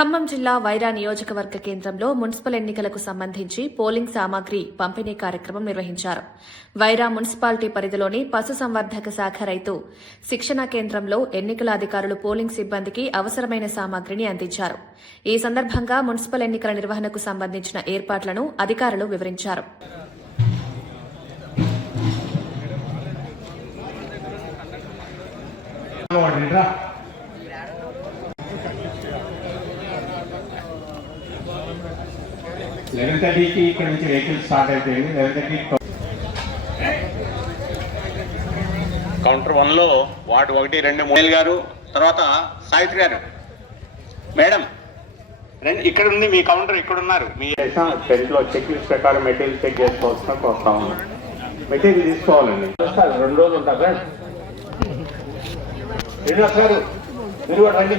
ఖమ్మం జిల్లా వైరా నియోజకవర్గ కేంద్రంలో మున్సిపల్ ఎన్నికలకు సంబంధించి పోలింగ్ సామాగ్రి పంపిణీ కార్యక్రమం నిర్వహించారు. వైరా మున్సిపాలిటీ పరిధిలోని పశుసంవర్ధక శాఖ రైతు శిక్షణా కేంద్రంలో ఎన్నికల అధికారులు పోలింగ్ సిబ్బందికి అవసరమైన సామాగ్రిని అందించారు. ఈ సందర్భంగా మున్సిపల్ ఎన్నికల నిర్వహణకు సంబంధించిన ఏర్పాట్లను అధికారులు వివరించారు. లెవెన్ థర్టీకి ఇక్కడ నుంచి వెహికల్ స్టార్ట్ అయిపోయింది. లెవెన్ థర్టీ కౌంటర్ వన్లో వార్డు ఒకటి రెండు మూడు. గారు తర్వాత సావిత్రి గారు. మేడం రండి ఇక్కడ ఉంది మీ కౌంటర్ ఇక్కడ ఉన్నారు. మీ టెన్త్లో చెక్ లిస్ట్ ప్రకారం మెటీరియల్ చెక్ చేసుకోవాల్సిన వస్తా ఉన్నాం మెటీరియల్ తీసుకోవాలండి. వస్తారు, రెండు రోజులు ఉంటారు. రండి. శ్రీనివాస్ గారు మీరు కూడా రండి.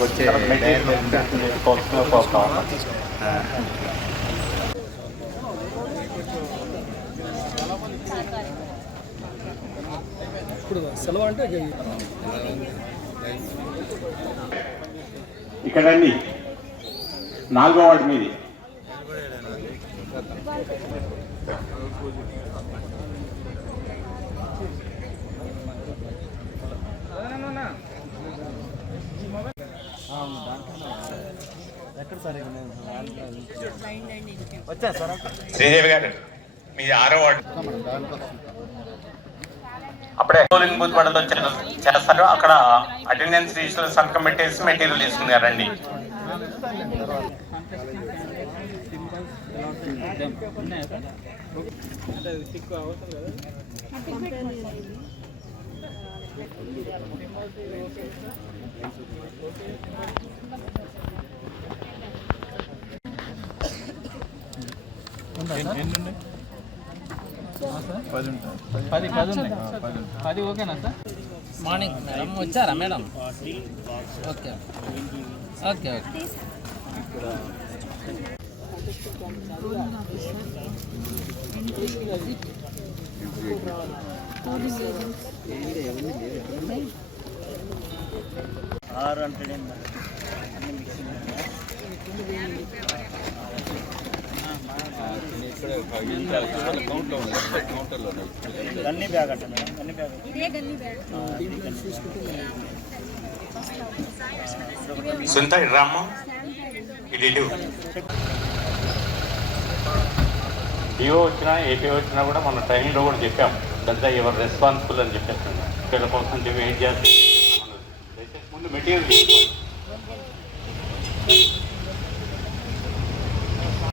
వచ్చే మెటీరియల్ చేసుకోవాల్సిన వస్తా ఉన్నాం ఇప్పుడు సెలవు అంటే ఇక ఇక్కడ రండి నాలుగో వార్డు మీది. శ్రీదేవి గారు మీ ఆరో వార్డు. అప్పుడే పోలింగ్ బూత్ పడతో చేస్తారు. అక్కడ attendance register sub committees material తీసుకున్నారండి అవసరం పది పది ఉన్నాయి పది ఓకేనా సార్ మార్నింగ్ మేడం వచ్చారా మేడం ఓకే ఓకే ఓకే సుంత రామ్మ ఇది డిఓ వచ్చినా ఏపీ వచ్చినా కూడా మన ట్రైనింగ్లో కూడా చెప్పాం. దాంట్లో ఎవరు రెస్పాన్సిబుల్ అని చెప్పేస్తున్నాం వీళ్ళ కోసం చెప్పి వెయిట్ చేస్తాం ముందు మెటీరియల్ తీసుకోండి